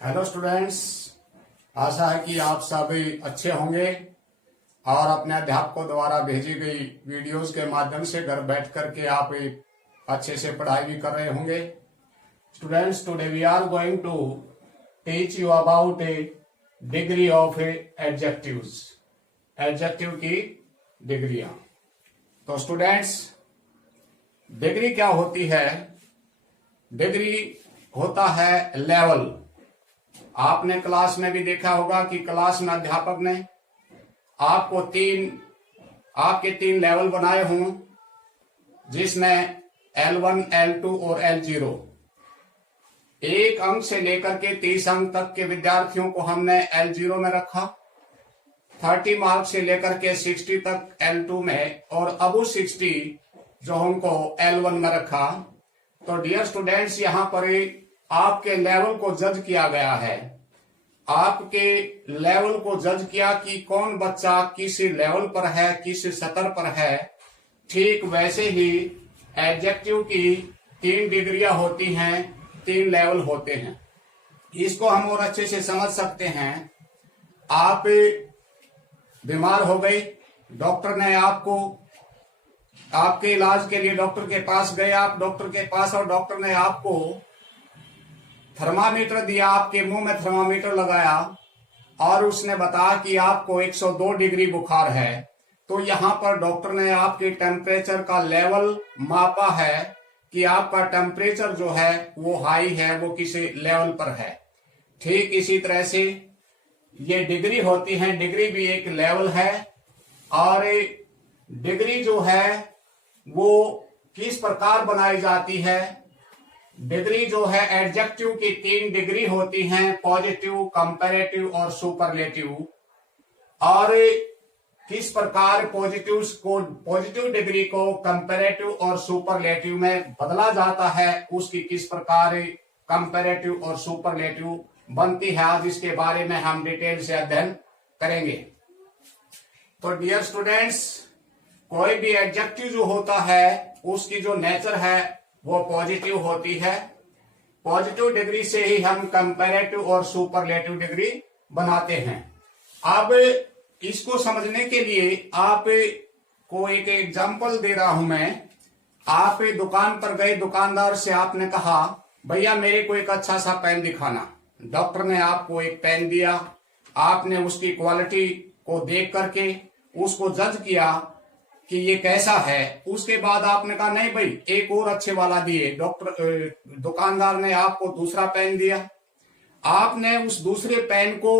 Hello students, आशा है कि आप सभी अच्छे होंगे और अपने अध्यापकों द्वारा भेजी गई वीडियोस के माध्यम से घर बैठ करके आप एक अच्छे से पढ़ाई भी कर रहे होंगे। Students, today we are going to teach you about a degree of adjectives. Adjective की डिग्रियां। तो स्टूडेंट्स, डिग्री क्या होती है? डिग्री होता है लेवल। आपने क्लास में भी देखा होगा कि क्लास में अध्यापक ने आपको आपके तीन लेवल बनाए हों, जिसमें L1, L2 और L0। 1 अंक से लेकर के 30 अंक तक के विद्यार्थियों को हमने L0 में रखा, 30 मार्क से लेकर के 60 तक L2 में, और अबू 60 जो हमको L1 में रखा। तो डियर स्टूडेंट्स, यहां पर आपके लेवल को जज किया गया है। आपके लेवल को जज किया कि कौन बच्चा किस लेवल पर है, किस सतर पर है। ठीक वैसे ही एडजेक्टिव की 3 डिग्रियां होती हैं, 3 लेवल होते हैं। इसको हम और अच्छे से समझ सकते हैं। आप बीमार हो गई, डॉक्टर ने आपके इलाज के लिए डॉक्टर के पास गए आप डॉक्टर के पास, और डॉक्टर ने आपको थर्मामीटर दिया, आपके मुंह में थर्मामीटर लगाया और उसने बताया कि आपको 102 डिग्री बुखार है। तो यहां पर डॉक्टर ने आपके टेम्परेचर का लेवल मापा है कि आपका टेम्परेचर जो है वो हाई है, वो किसी लेवल पर है। ठीक इसी तरह से ये डिग्री होती है। डिग्री भी एक लेवल है, और डिग्री जो है वो किस प्रकार बनाई जाती है? डिग्री जो है, एडजेक्टिव की 3 डिग्री होती हैं, पॉजिटिव, कंपैरेटिव और सुपरलेटिव। और किस प्रकार पॉजिटिव डिग्री को कंपैरेटिव और सुपरलेटिव में बदला जाता है, उसकी किस प्रकार कंपैरेटिव और सुपरलेटिव बनती है, आज इसके बारे में हम डिटेल से अध्ययन करेंगे। तो डियर स्टूडेंट्स, कोई भी एडजेक्टिव जो होता है उसकी जो नेचर है वो पॉजिटिव होती है। पॉजिटिव डिग्री से ही हम कंपैरेटिव और सुपरलेटिव डिग्री बनाते हैं। अब इसको समझने के लिए आप को एक एग्जांपल दे रहा हूं मैं। आप दुकान पर गए, दुकानदार से आपने कहा, भैया मेरे को एक अच्छा सा पेन दिखाना। डॉक्टर ने आपको एक पेन दिया, आपने उसकी क्वालिटी को देख करके उसको जज किया कि ये कैसा है। उसके बाद आपने कहा नहीं भाई, एक और अच्छे वाला दिए। दुकानदार ने आपको दूसरा पेन दिया, आपने उस दूसरे पेन को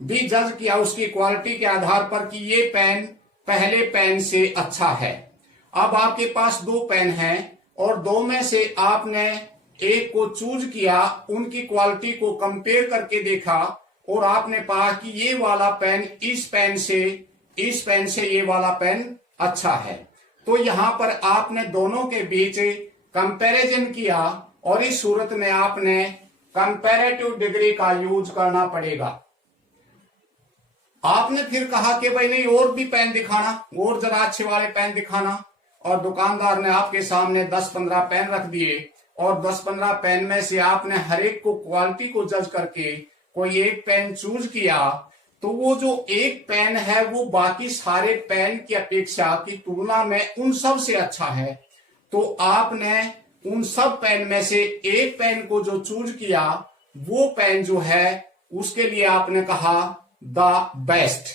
भी जज किया उसकी क्वालिटी के आधार पर कि ये पेन पहले पेन से अच्छा है। अब आपके पास 2 पेन हैं और 2 में से आपने एक को चूज किया, उनकी क्वालिटी को कंपेयर करके देखा और आपने पाया कि ये वाला पेन इस पेन से ये वाला पेन अच्छा है। तो यहां पर आपने दोनों के बीच कंपैरिजन किया, और इस सूरत में आपने कंपैरेटिव डिग्री का यूज करना पड़ेगा। आपने फिर कहा कि भाई नहीं, और भी पेन दिखाना, और जरा अच्छे वाले पेन दिखाना। और दुकानदार ने आपके सामने 10-15 पेन रख दिए, और 10-15 पेन में से आपने हर एक को क्वालिटी को जज करके कोई एक पेन चूज किया। तो वो जो एक पेन है वो बाकी सारे पेन की अपेक्षा की तुलना में उन सब से अच्छा है। तो आपने उन सब पेन में से एक पेन को जो चूज किया, वो पेन जो है उसके लिए आपने कहा द बेस्ट।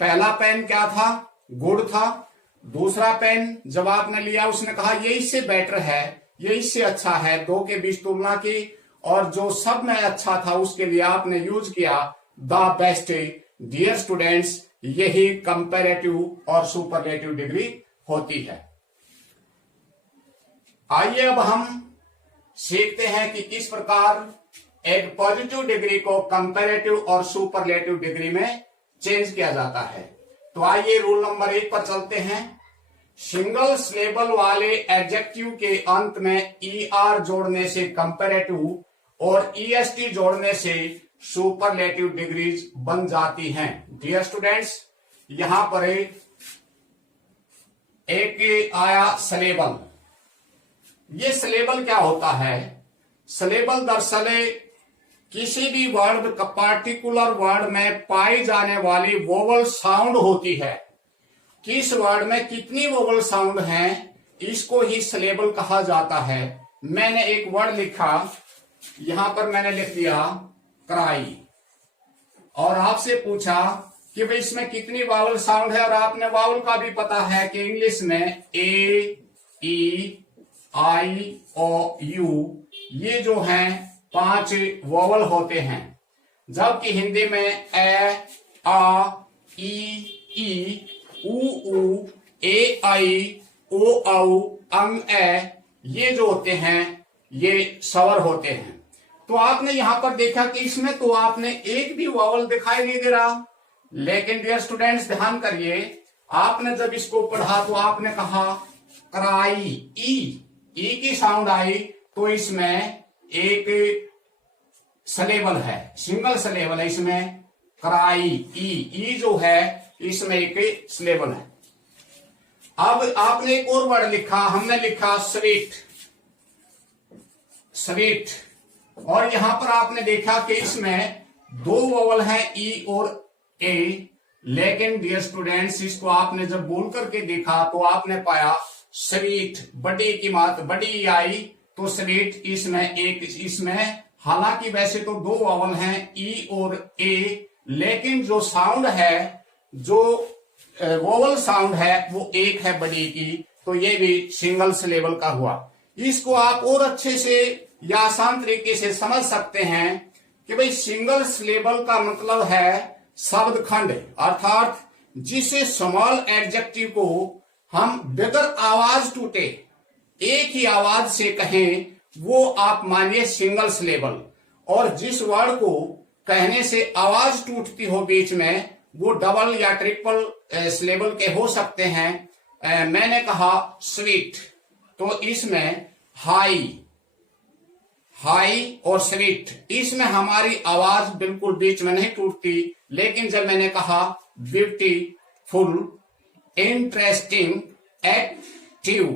पहला पेन क्या था? गुड था। दूसरा पेन जब आपने लिया, उसने कहा ये इससे बेटर है, ये इससे अच्छा है। 2 के बीच तुलना की, और जो सब में अच्छा था उसके लिए आपने यूज किया द बेस्ट। डियर स्टूडेंट्स, यही कंपैरेटिव और सुपरलेटिव डिग्री होती है। आइए अब हम सीखते हैं कि किस प्रकार एक पॉजिटिव डिग्री को कंपैरेटिव और सुपरलेटिव डिग्री में चेंज किया जाता है। तो आइए रूल नंबर 1 पर चलते हैं। सिंगल सिलेबल वाले एडजेक्टिव के अंत में ER जोड़ने से कंपैरेटिव और EST जोड़ने से सुपरलेटिव डिग्रीज बन जाती हैं। डियर स्टूडेंट्स, यहां पर एक आया सिलेबल। ये सिलेबल क्या होता है? सिलेबल दरअसल किसी भी वर्ड का पार्टिकुलर वर्ड में पाई जाने वाली वोवल साउंड होती है। किस वर्ड में कितनी वोवल साउंड हैं, इसको ही सिलेबल कहा जाता है। मैंने एक वर्ड लिखा, यहां पर मैंने लिख दिया क्राई, और आपसे पूछा कि भाई इसमें कितनी वावल साउंड है, और आपने वावल का भी पता है कि इंग्लिश में ए, ई, आई, ओ, यू, ये जो हैं 5 वोवल होते हैं, जबकि हिंदी में ए, आ, ई, ऊ, ए, आई, ओ, औ, ए, ये जो होते हैं ये स्वर होते हैं। तो आपने यहां पर देखा कि इसमें तो आपने एक भी वोवल दिखाई नहीं दे रहा, लेकिन डियर स्टूडेंट्स ध्यान करिए, आपने जब इसको पढ़ा तो आपने कहा क्राई, ई की साउंड आई, तो इसमें एक सलेबल है, सिंगल सलेबल है इसमें, क्राई, ई जो है इसमें एक सलेबल है। अब आपने एक और वर्ड लिखा, हमने लिखा स्वीट, स्वीट, और यहां पर आपने देखा कि इसमें 2 वोवल है ई और ए, लेकिन डियर स्टूडेंट्स इसको आपने जब बोल करके देखा तो आपने पाया स्वीट, बड़ी की मात बड़ी आई, तो स्वीट इसमें एक, इसमें हालांकि वैसे तो 2 वोवल हैं ई और ए, लेकिन जो साउंड है, जो वोवल साउंड है वो एक है बड़ी की, तो ये भी सिंगल सिलेबल का हुआ। इसको आप और अच्छे से या आसान तरीके से समझ सकते हैं कि भाई सिंगल सिलेबल का मतलब है शब्द खंड, अर्थात जिसे स्मॉल एडजेक्टिव को हम बगैर आवाज टूटे एक ही आवाज से कहें, वो आप मानिए सिंगल सिलेबल, और जिस वर्ड को कहने से आवाज टूटती हो बीच में, वो डबल या ट्रिपल सिलेबल के हो सकते हैं। मैंने कहा स्वीट, तो इसमें हाई, हाई और स्वीट, इसमें हमारी आवाज बिल्कुल बीच में नहीं टूटती, लेकिन जब मैंने कहा ब्यूटीफुल, इंटरेस्टिंग, एक्टिव,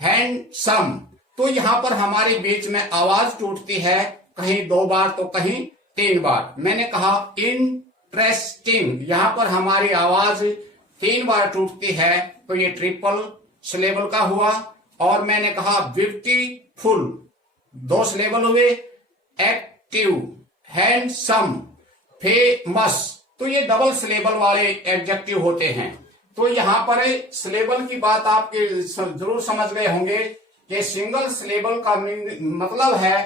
हैंडसम, तो यहां पर हमारे बीच में आवाज टूटती है, कहीं 2 बार तो कहीं 3 बार। मैंने कहा इंटरेस्टिंग, यहां पर हमारी आवाज 3 बार टूटती है, तो ये ट्रिपल सिलेबल का हुआ। और मैंने कहा ब्यूटीफुल, 2 सिलेबल हुए, एक्टिव, हैंडसम, फेमस, तो ये डबल सिलेबल वाले एडजेक्टिव होते हैं। तो यहां पर सिलेबल की बात आपके जरूर समझ गए होंगे कि सिंगल सिलेबल का मतलब है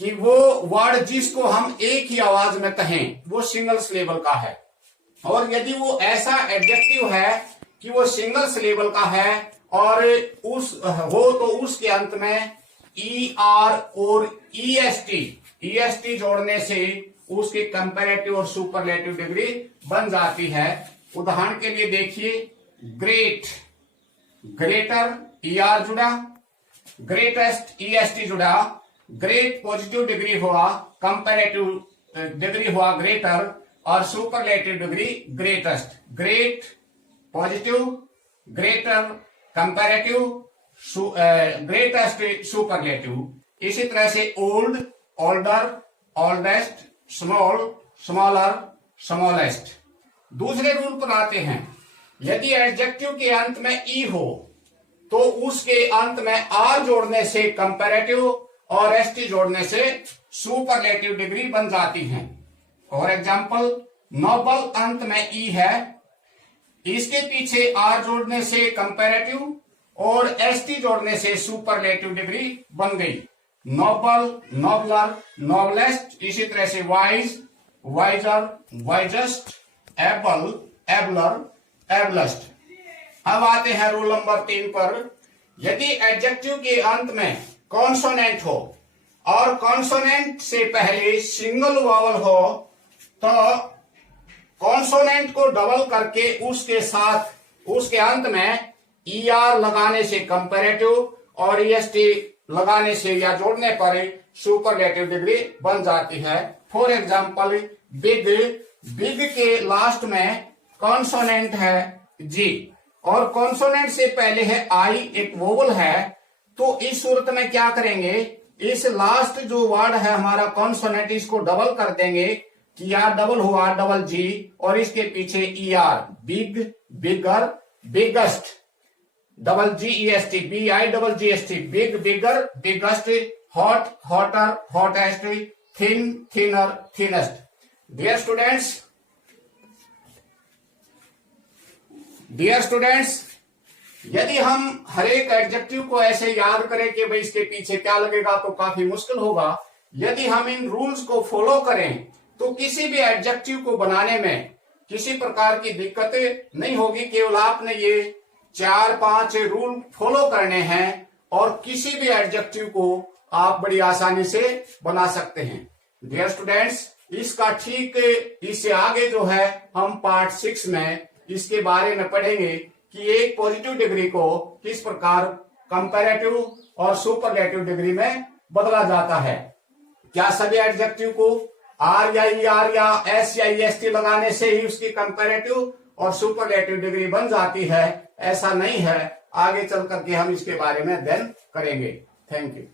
कि वो वर्ड जिसको हम एक ही आवाज में कहें वो सिंगल सिलेबल का है, और यदि वो ऐसा एडजेक्टिव है कि वो सिंगल सिलेबल का है और उस हो तो उसके अंत में ई आर और ईएसटी जोड़ने से उसकी कंपैरेटिव और सुपरलेटिव डिग्री बन जाती है। उदाहरण के लिए देखिए, ग्रेट, ग्रेटर ईआर जुड़ा, ग्रेटेस्ट ईएसटी जुड़ा, ग्रेट पॉजिटिव डिग्री हुआ, कंपैरेटिव डिग्री हुआ ग्रेटर, और superlative degree greatest. Great positive, greater comparative, greatest superlative. इसी तरह से old, older, oldest, small, smaller, smallest. दूसरे रूल पर आते हैं, यदि एडजेक्टिव के अंत में ई हो तो उसके अंत में आर जोड़ने से कंपैरेटिव और एसटी जोड़ने से सुपरलेटिव डिग्री बन जाती हैं। फॉर एग्जाम्पल, नोबल अंत में ई है, इसके पीछे आर जोड़ने से कंपैरेटिव और एसटी जोड़ने से सुपरलेटिव डिग्री बन गई। Noble, nobler, noblest. इसी तरह से wise, wiser, wisest, able, abler, ablest. अब आते हैं रूल नंबर 3 पर। यदि एडजेक्टिव के अंत में कॉन्सोनेंट हो और कॉन्सोनेंट से पहले सिंगल वॉवल हो तो कॉन्सोनेंट को डबल करके उसके साथ उसके अंत में ईआर लगाने से कंपैरेटिव और ईएसटी लगाने से या जोड़ने पर सुपरलेटिव डिग्री बन जाती है। फॉर एग्जाम्पल, बिग, बिग के लास्ट में कॉन्सोनेंट है जी और कॉन्सोनेंट से पहले है आई, एक वोवल है, तो इस सूरत में क्या करेंगे, इस लास्ट जो वर्ड है हमारा कॉन्सोनेंट, इसको डबल कर देंगे कि आर डबल हुआ डबल जी और इसके पीछे e r, big, bigger, biggest, double g e s t, b i double g s t, big, bigger, biggest, hot, hotter, hottest, thin, thinner, thinnest. Dear students, यदि हम हर एक adjective को ऐसे याद करें कि भाई इसके पीछे क्या लगेगा तो काफी मुश्किल होगा। यदि हम इन रूल्स को फॉलो करें तो किसी भी एडजेक्टिव को बनाने में किसी प्रकार की दिक्कतें नहीं होगी। केवल आपने ये 4-5 रूल फॉलो करने हैं और किसी भी एडजेक्टिव को आप बड़ी आसानी से बना सकते हैं। डियर स्टूडेंट्स, इसका ठीक इससे आगे जो है हम पार्ट 6 में इसके बारे में पढ़ेंगे कि एक पॉजिटिव डिग्री को किस प्रकार कंपैरेटिव और सुपरलेटिव डिग्री में बदला जाता है। क्या सभी एडजेक्टिव को आर या ई आर या एस या ई एस टी लगाने से ही उसकी कंपैरेटिव और सुपरलेटिव डिग्री बन जाती है? ऐसा नहीं है। आगे चल करके हम इसके बारे में अध्ययन करेंगे। Thank you.